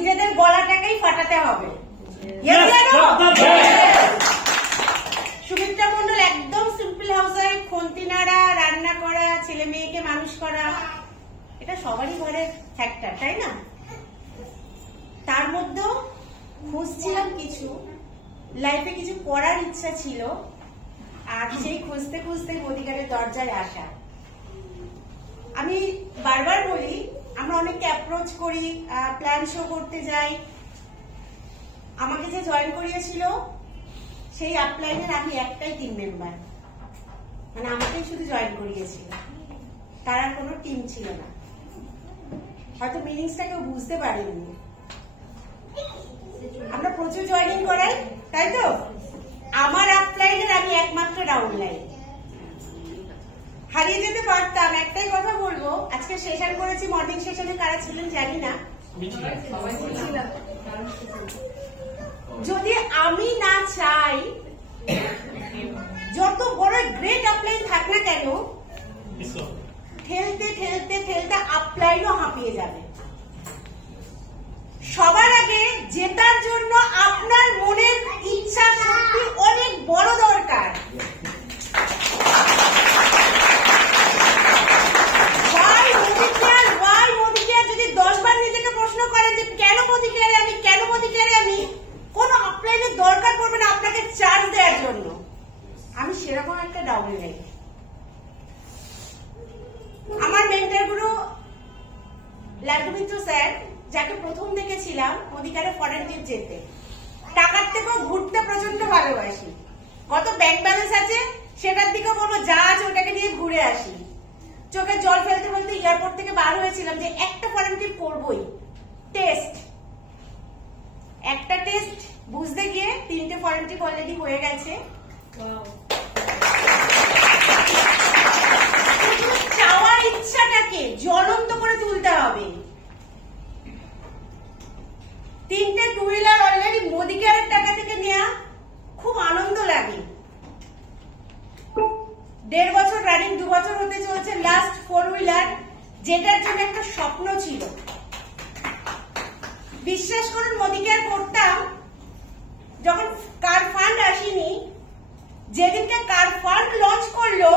নিজেদের গলাটাকেই ফাটাতে হবে। সুমিত্রা মন্ডল একদম সিম্পল হাউস ওয়াইফ, খন্তি নাড়া, রান্না করা, ছেলে মেয়েকে মানুষ করা, এটা সবারই ঘরের ফ্যাক্টর, তাই না? তার মধ্যেও খুঁজছিলাম কিছু, লাইফে কিছু করার ইচ্ছা ছিল, আর সেই খুঁজতে খুঁজতে মোদিকারের দরজায় আসা। আমি বারবার বলি, আমরা অনেককে অ্যাপ্রোচ করি, প্ল্যান শো করতে যাই। আমাকে যে জয়েন করিয়েছিল সেই আপলাইনের আমি একটাই টিম মেম্বার, মানে আমাকেই শুধু জয়েন করিয়েছিল, তার আর কোনো টিম ছিল না। হয়তো মিনিংসটা কেউ বুঝতে পারেনি। আমরা প্রচুর জয়েনিং করাই, তাই তো? আমার আপলাইনের আমি একমাত্র ডাউনলাইন। হারিয়ে যেতে পারতাম। একটাই কথা বলবো, আজকে সেশন করেছি, মর্নিং সেশনে কারা ছিলেন জানি না, যদি আমি না চাই, যত বড় গ্রেট আপলাইন থাক না কেন, ঠেলতে ঠেলতে ঠেলতে আপলাইনও হাঁপিয়ে যাবে। সবার আগে জেতার জন্য আপনার মনের ইচ্ছা শক্তি অনেক বড় দরকার। যদি 10 বার নিজেকে প্রশ্ন করেন যে কেন মোদি কেয়ারে আমি, কেন মোদি কেয়ারে আমি, কোন আপলাইনের দরকার পড়বে না আপনাকে চার্জ দেওয়ার জন্য। আমি সেরকম একটা ডাউনলাইন। আমার মেন্টর গুরু লাড্ডু মিত্র স্যার, যাকে প্রথম দেখেছিলাম মোদিকারে ফরেন ট্রিপ যেতে, টাকার থেকেও ঘুরতে প্রচন্ড ভালোবাসি। কত ব্যাংক ব্যালেন্স আছে সেটার দিকে বলবো, যা আছে ওটাকে নিয়ে ঘুরে আসি। চোখে জল ফেলতে ফেলতে এয়ারপোর্ট থেকে বার হয়েছিলাম যে একটা ফরেন ট্রিপ করবোই। টেস্ট, একটা টেস্ট বুঝতে গিয়ে 3টে ফরেন ট্রিপ অলরেডি হয়ে গেছে। চাওয়ার ইচ্ছাটাকে জ্বলন্ত করে তুলতে হবে। 3টে টু হুইলার অলরেডি মোদি কেয়ারের টাকা থেকে নেওয়া, খুব আনন্দ লাগে। 1.5 বছর রানিং, 2 বছর হতে চলছে লাস্ট 4 হুইলার, যেটার জন্য একটা স্বপ্ন ছিল। বিশ্বাস করুন, মোদি কেয়ার করতাম যখন কার ফান্ড আসেনি। যেদিনকে কার ফান্ড লঞ্চ করলো,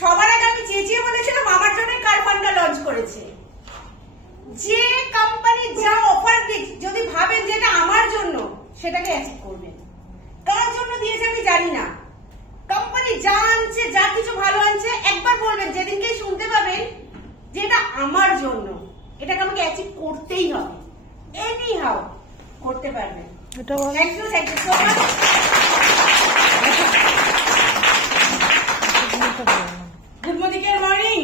সবার আগে আমি চেঁচিয়ে বলেছিলাম আমার জন্য কার ফান্ডটা লঞ্চ করেছে। যে কোম্পানি যা অফার দিচ্ছে, যদি ভাবেন যে এটা আমার জন্য, সেটাকে অ্যাচিভ করবেন। কার জন্য দিয়েছে আমি জানি না, কোম্পানি যা আনছে, যা কিছু ভালো আনছে, একবার বলবেন, যেদিনকে শুনতে পাবেন যে এটা আমার জন্য, এটাকে আমাকে অ্যাচিভ করতেই হবে, এনি হাউ করতে পারবেন। Thank you so much. Good morning.